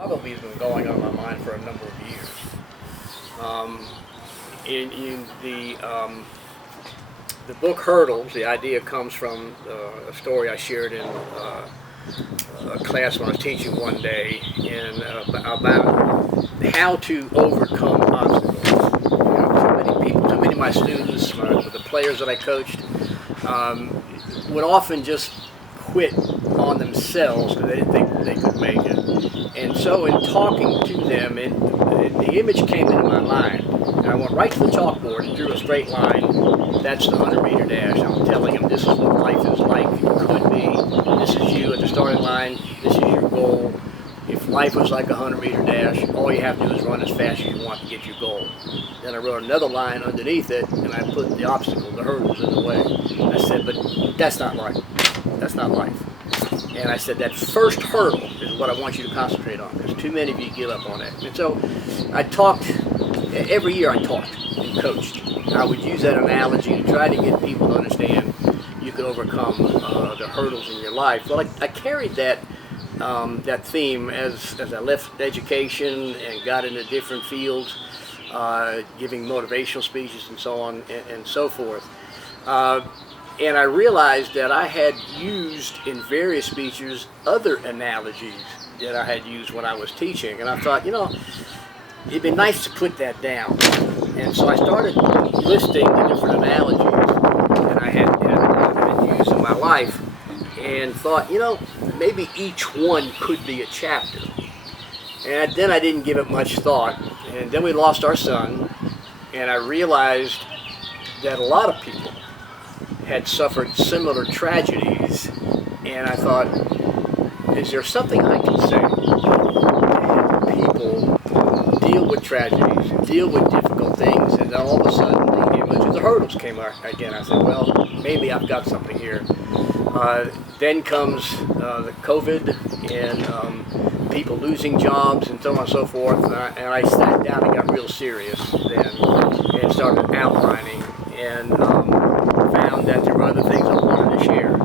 probably has been going on in my mind for a number of years. In the book Hurdles, the idea comes from a story I shared in a class when I was teaching one day, and about how to overcome obstacles. Too many people, too many of my students, the players that I coached, would often just quit on themselves because they didn't think they could make it. And so in talking to them, the image came into my mind. And I went right to the chalkboard and drew a straight line. That's the 100-meter dash. I'm telling them this is what life is like, could be. This is you at the starting line. This is your goal. If life was like a 100-meter dash, all you have to do is run as fast as you want to get your goal. Then I wrote another line underneath it, and I put the obstacle, the hurdles in the way. I said, but that's not life. That's not life. And I said, that first hurdle is what I want you to concentrate on, because too many of you give up on it. And so I talked, every year I talked and coached. I would use that analogy to try to get people to understand you can overcome the hurdles in your life. Well, I carried that theme as I left education and got into different fields, giving motivational speeches and so on and so forth. And I realized that I had used in various speeches other analogies that I had used when I was teaching. And I thought, it'd be nice to put that down. And so I started listing the different analogies that I had used in my life, and thought, maybe each one could be a chapter. And then I didn't give it much thought. And then we lost our son, and I realized that a lot of people had suffered similar tragedies, and I thought, is there something I can say to help people deal with tragedies, deal with difficult things? And then all of a sudden the image of the hurdles came out again. I said, well, maybe I've got something here. Then comes the COVID and people losing jobs and so on and so forth, and I sat down and got real serious then and started outlining, and found that there were other things I wanted to share.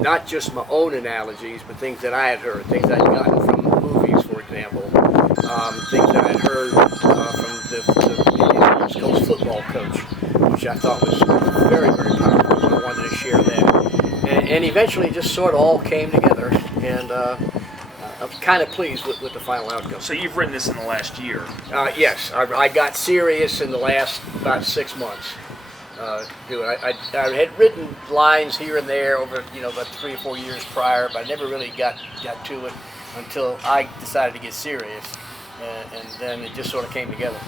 Not just my own analogies, but things that I had heard, things I'd gotten from movies, for example, things that I'd heard from the East Coast football coach, which I thought was very, very powerful, and I wanted to share that. And eventually it just sort of all came together, and I was kind of pleased with the final outcome. So you've written this in the last year? Yes, I got serious in the last about 6 months. I had written lines here and there over about 3 or 4 years prior, but I never really got to it until I decided to get serious, and then it just sort of came together.